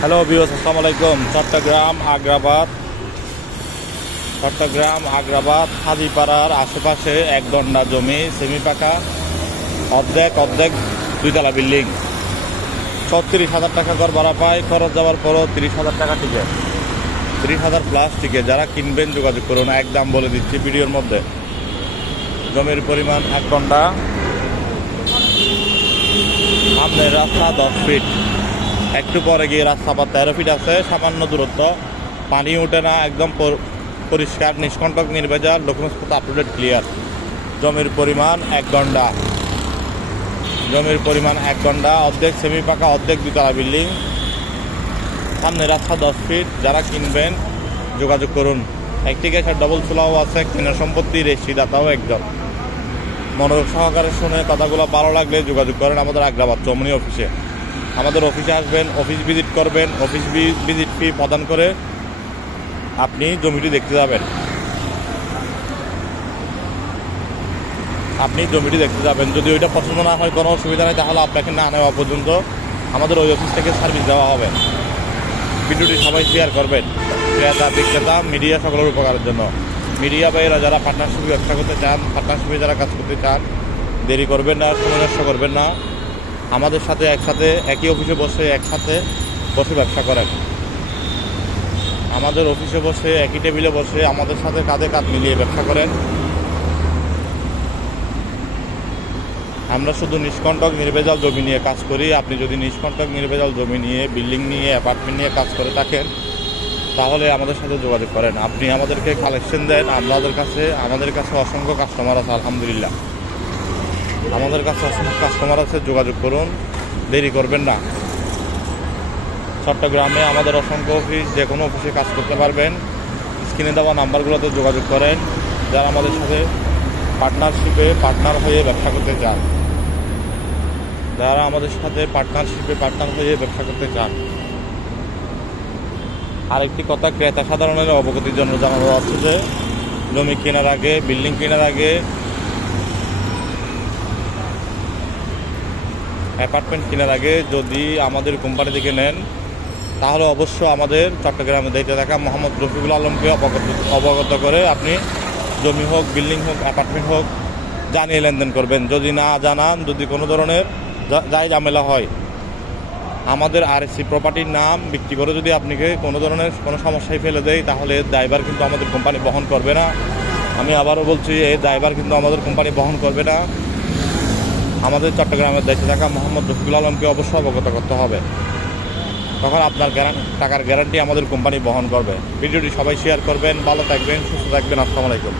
Hello বিওস আসসালামু আলাইকুম চট্টগ্রাম আগ্রাবাদ চট্টগ্রাম আগ্রাবাদ হাজিপাড়ার আশেপাশে এক দণ্ডা জমি সেমি পাকা। অর্ধেক অর্ধেক দুইতলা বিল্ডিং। ছত্রিশ হাজার টাকা ঘর ভাড়া পায়, খরচ যাওয়ার পরও তিরিশ হাজার টাকা টিকে। তিরিশ হাজার প্লাস টিকে। যারা কিনবেন, যোগাযোগ করুন। এক দাম বলে দিচ্ছি ভিডিওর মধ্যে। জমির পরিমাণ এক ঘণ্টা সামনের রাস্তা দশ ফিট একটু পরে গিয়ে রাস্তা পর তেরো ফিট আছে, সামান্য দূরত্ব। পানি ওঠে না, একদম পরিষ্কার, নিষ্কণ্টক, নির্ভেজাল documents up to date clear জমির পরিমাণ এক ঘণ্টা। জমির পরিমাণ এক ঘণ্টা, অর্ধেক সেমি পাকা, অর্ধেক দুতলা বিল্ডিং সামনে রাস্তা দশ ফিট যারা কিনবেন, যোগাযোগ করুন। একটি গ্যাসের ডবল চুলাও আছে, কেনা সম্পত্তি রেজিদাতাও একজন। মনোযোগ সহকারে শুনে কথাগুলো ভালো লাগলে যোগাযোগ করেন আমাদের আগ্রাবাদ চমনি অফিসে। আমাদের অফিসে আসবেন, অফিস ভিজিট করবেন, অফিস ভিজিট ফি প্রদান করে আপনি জমিটি দেখতে যাবেন। আপনি জমিটি দেখতে যাবেন। যদি ওইটা পছন্দ না হয়, কোনো অসুবিধা নেই, তাহলে আপনাকে না নেওয়া পর্যন্ত আমাদের ওই অফিস থেকে সার্ভিস দেওয়া হবে। ভিডিওটি সবাই শেয়ার করবেন। ক্রেতা, বিক্রেতা মিডিয়া সকলের উপকারের জন্য। মিডিয়া ভাইয়েরা যারা পার্টনারশিপে ব্যবসা করতে চান পার্টনারশিপে যারা কাজ করতে চান, দেরি করবেন না, সময় নষ্ট করবেন না। আমাদের সাথে একসাথে, একই অফিসে বসে একসাথে বসে ব্যবসা করেন। আমাদের অফিসে বসে, একই টেবিলে বসে আমাদের সাথে কাঁধে কাঁধ মিলিয়ে ব্যবসা করেন। আমরা শুধু নিষ্কণ্টক, নির্ভেজাল জমি নিয়ে কাজ করি। আপনি যদি নিষ্কণ্টক, নির্ভেজাল জমি নিয়ে, বিল্ডিং নিয়ে, অ্যাপার্টমেন্ট নিয়ে কাজ করে থাকেন, তাহলে আমাদের সাথে যোগাযোগ করেন। আপনি আমাদেরকে কালেকশন দেন আমাদের কাছে আমাদের কাছে অসংখ্য কাস্টমার আছে, আলহামদুলিল্লাহ। আমাদের কাছে কাস্টমার আছে, যোগাযোগ করুন, দেরি করবেন না। চট্টগ্রামে আমাদের অসংখ্য অফিস যে কোনো অফিসে কাজ করতে পারবেন। স্ক্রিনে দেওয়া নাম্বারগুলোতে যোগাযোগ করেন, যারা আমাদের সাথে পার্টনারশিপে পার্টনার হয়ে ব্যবসা করতে চান। যারা আমাদের সাথে পার্টনারশিপে পার্টনার হয়ে ব্যবসা করতে চান। আরেকটি কথা, ক্রেতা সাধারণের অবগতির জন্য জানানো যাচ্ছে যে, জমি কেনার আগে বিল্ডিং কেনার আগে অ্যাপার্টমেন্ট কেনার আগে যদি আমাদের কোম্পানি থেকে নেন, তাহলে অবশ্য আমাদের চট্টগ্রামে দায়িত্বে থাকা মোহাম্মদ রফিকুল আলমকে অবগত অবগত করে আপনি জমি হোক, বিল্ডিং হোক, অ্যাপার্টমেন্ট হোক, জানিয়ে লেনদেন করবেন। যদি না জানান, যদি কোনো ধরনের যাই ঝামেলা হয়, আমাদের আর সি প্রপার্টির নাম বিক্রি করে যদি আপনাকে কোনো ধরনের কোনো সমস্যায় ফেলে দেয়, তাহলে এর দায়ভার কিন্তু আমাদের কোম্পানি বহন করবে না। আমি আবারও বলছি এই দায়ভার কিন্তু আমাদের কোম্পানি বহন করবে না। আমাদের চট্টগ্রামের দেশে থাকা মোহাম্মদ রফিকুল আলমকে অবশ্যই অবগত করতে হবে। তখন আপনার টাকার গ্যারান্টি আমাদের কোম্পানি বহন করবে। ভিডিওটি সবাই শেয়ার করবেন, ভালো থাকবেন, সুস্থ থাকবেন, আসসালামু আলাইকুম।